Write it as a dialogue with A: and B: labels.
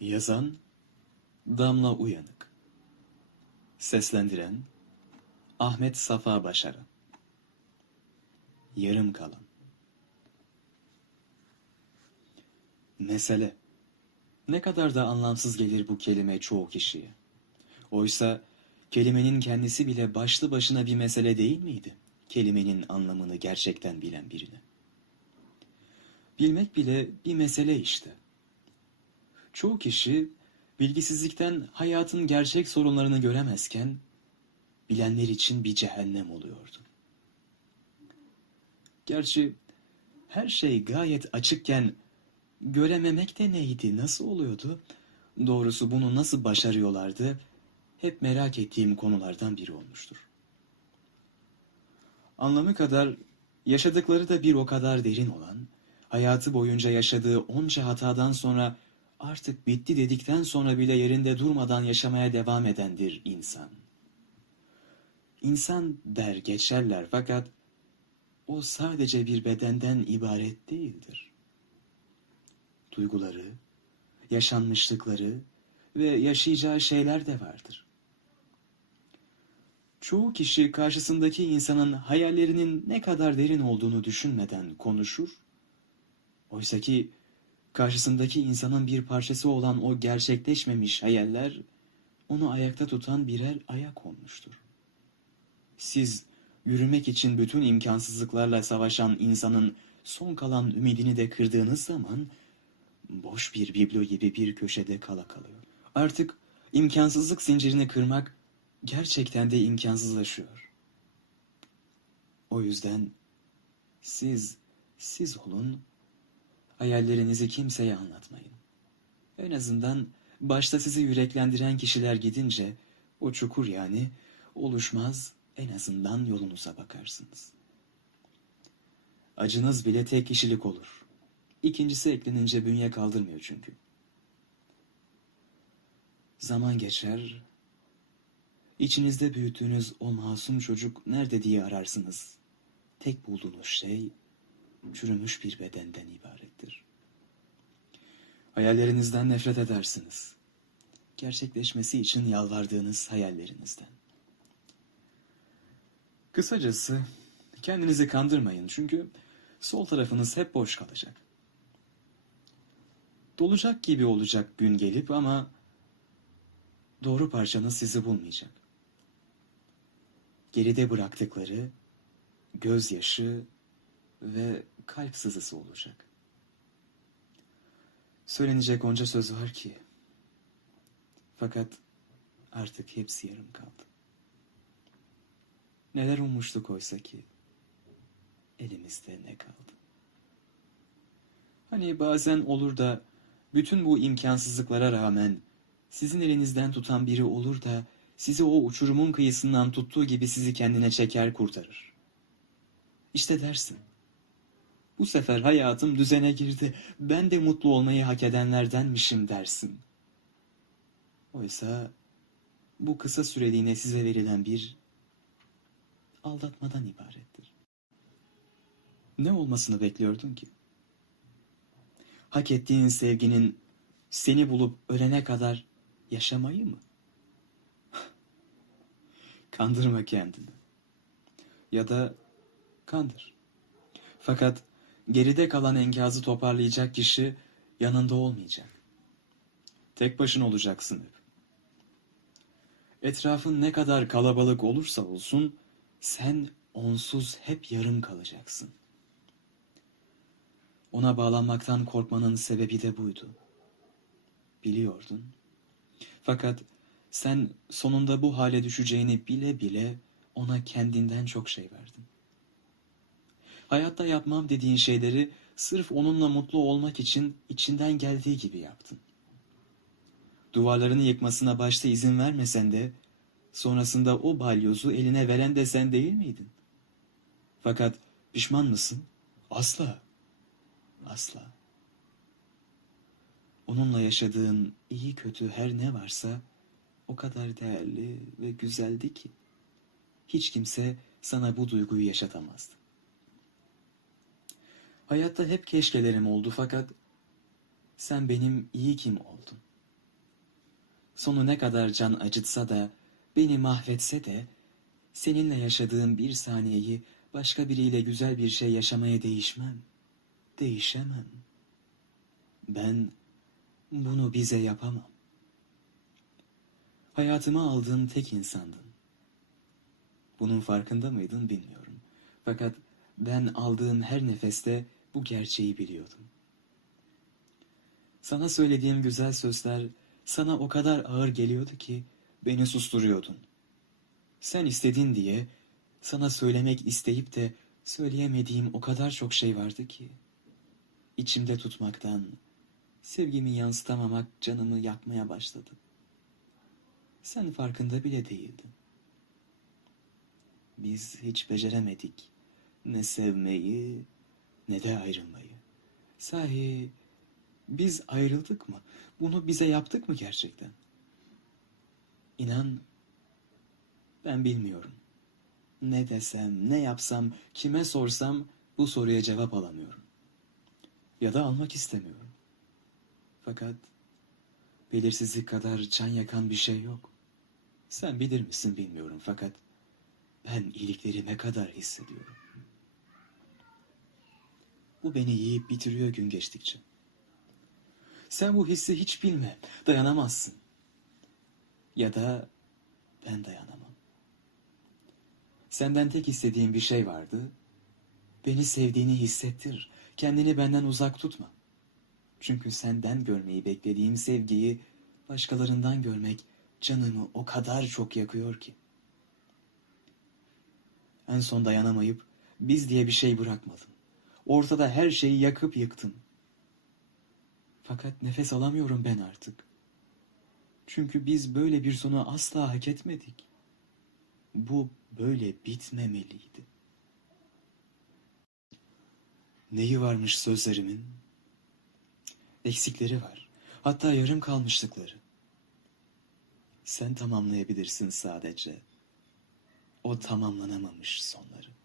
A: Yazan Damla Uyanık Seslendiren Ahmet Safa Başaran Yarım kalan Mesele Ne kadar da anlamsız gelir bu kelime çoğu kişiye. Oysa kelimenin kendisi bile başlı başına bir mesele değil miydi? Kelimenin anlamını gerçekten bilen birine. Bilmek bile bir mesele işte. Çoğu kişi bilgisizlikten hayatın gerçek sorunlarını göremezken bilenler için bir cehennem oluyordu. Gerçi her şey gayet açıkken görememek de neydi, nasıl oluyordu? Doğrusu bunu nasıl başarıyorlardı? Hep merak ettiğim konulardan biri olmuştur. Anlamı kadar, yaşadıkları da bir o kadar derin olan, hayatı boyunca yaşadığı onca hatadan sonra artık bitti dedikten sonra bile yerinde durmadan yaşamaya devam edendir insan. İnsan der geçerler fakat o sadece bir bedenden ibaret değildir. Duyguları, yaşanmışlıkları ve yaşayacağı şeyler de vardır. Çoğu kişi karşısındaki insanın hayallerinin ne kadar derin olduğunu düşünmeden konuşur. Oysaki karşısındaki insanın bir parçası olan o gerçekleşmemiş hayaller onu ayakta tutan birer ayak olmuştur. Siz yürümek için bütün imkansızlıklarla savaşan insanın son kalan ümidini de kırdığınız zaman boş bir biblo gibi bir köşede kala kalıyor. Artık imkansızlık zincirini kırmak gerçekten de imkansızlaşıyor. O yüzden siz siz olun, hayallerinizi kimseye anlatmayın. En azından başta sizi yüreklendiren kişiler gidince o çukur yani oluşmaz en azından yolunuza bakarsınız. Acınız bile tek kişilik olur. İkincisi eklenince bünye kaldırmıyor çünkü. Zaman geçer, içinizde büyüttüğünüz o masum çocuk nerede diye ararsınız. Tek bulduğunuz şey çürümüş bir bedenden ibarettir. Hayallerinizden nefret edersiniz. Gerçekleşmesi için yalvardığınız hayallerinizden. Kısacası kendinizi kandırmayın çünkü sol tarafınız hep boş kalacak. Dolacak gibi olacak gün gelip ama doğru parçanız sizi bulmayacak. Geride bıraktıkları gözyaşı ve kalp sızısı olacak. Söylenecek onca söz var ki. Fakat artık hepsi yarım kaldı. Neler ummuştuk oysa ki elimizde ne kaldı? Hani bazen olur da bütün bu imkansızlıklara rağmen sizin elinizden tutan biri olur da sizi o uçurumun kıyısından tuttuğu gibi sizi kendine çeker kurtarır. İşte dersin. Bu sefer hayatım düzene girdi. Ben de mutlu olmayı hak edenlerdenmişim dersin. Oysa bu kısa süreliğine size verilen bir aldatmadan ibarettir. Ne olmasını bekliyordun ki? Hak ettiğin sevginin seni bulup ölene kadar yaşamayı mı? Kandırma kendini. Ya da kandır. Fakat geride kalan enkazı toparlayacak kişi yanında olmayacak. Tek başına olacaksın hep. Etrafın ne kadar kalabalık olursa olsun sen onsuz hep yarım kalacaksın. Ona bağlanmaktan korkmanın sebebi de buydu. Biliyordun. Fakat sen sonunda bu hale düşeceğini bile bile ona kendinden çok şey verdin. Hayatta yapmam dediğin şeyleri sırf onunla mutlu olmak için içinden geldiği gibi yaptın. Duvarlarını yıkmasına başta izin vermesen de sonrasında o balyozu eline veren de sen değil miydin? Fakat pişman mısın? Asla. Asla. Onunla yaşadığın iyi kötü her ne varsa o kadar değerli ve güzeldi ki hiç kimse sana bu duyguyu yaşatamazdı. Hayatta hep keşkelerim oldu fakat sen benim iyi kim oldun. sonu ne kadar can acıtsa da, beni mahvetse de, seninle yaşadığım bir saniyeyi başka biriyle güzel bir şey yaşamaya değişmem. Değişemem. Ben bunu bize yapamam. Hayatıma aldığım tek insandın. Bunun farkında mıydın bilmiyorum. Fakat ben aldığım her nefeste bu gerçeği biliyordum. Sana söylediğim güzel sözler sana o kadar ağır geliyordu ki beni susturuyordun. Sen istedin diye sana söylemek isteyip de söyleyemediğim o kadar çok şey vardı ki. İçimde tutmaktan, sevgimi yansıtamamak canımı yakmaya başladı. Sen farkında bile değildin. Biz hiç beceremedik ne sevmeyi ne de ayrılmayı. Sahi biz ayrıldık mı? Bunu bize yaptık mı gerçekten? İnan ben bilmiyorum. Ne desem, ne yapsam, kime sorsam bu soruya cevap alamıyorum. Ya da almak istemiyorum. Fakat belirsizlik kadar can yakan bir şey yok. Sen bilir misin bilmiyorum fakat ben iyiliklerime kadar hissediyorum. Bu beni yiyip bitiriyor gün geçtikçe. Sen bu hissi hiç bilme, dayanamazsın. Ya da ben dayanamam. Senden tek istediğim bir şey vardı. Beni sevdiğini hissettir. Kendini benden uzak tutma. Çünkü senden görmeyi beklediğim sevgiyi başkalarından görmek canımı o kadar çok yakıyor ki. En son dayanamayıp biz diye bir şey bırakmadım. Ortada her şeyi yakıp yıktım. Fakat nefes alamıyorum ben artık. Çünkü biz böyle bir sonu asla hak etmedik. Bu böyle bitmemeliydi. Neyi varmış sözlerimin? Eksikleri var. Hatta yarım kalmışlıkları. Sen tamamlayabilirsin sadece. O tamamlanamamış sonları.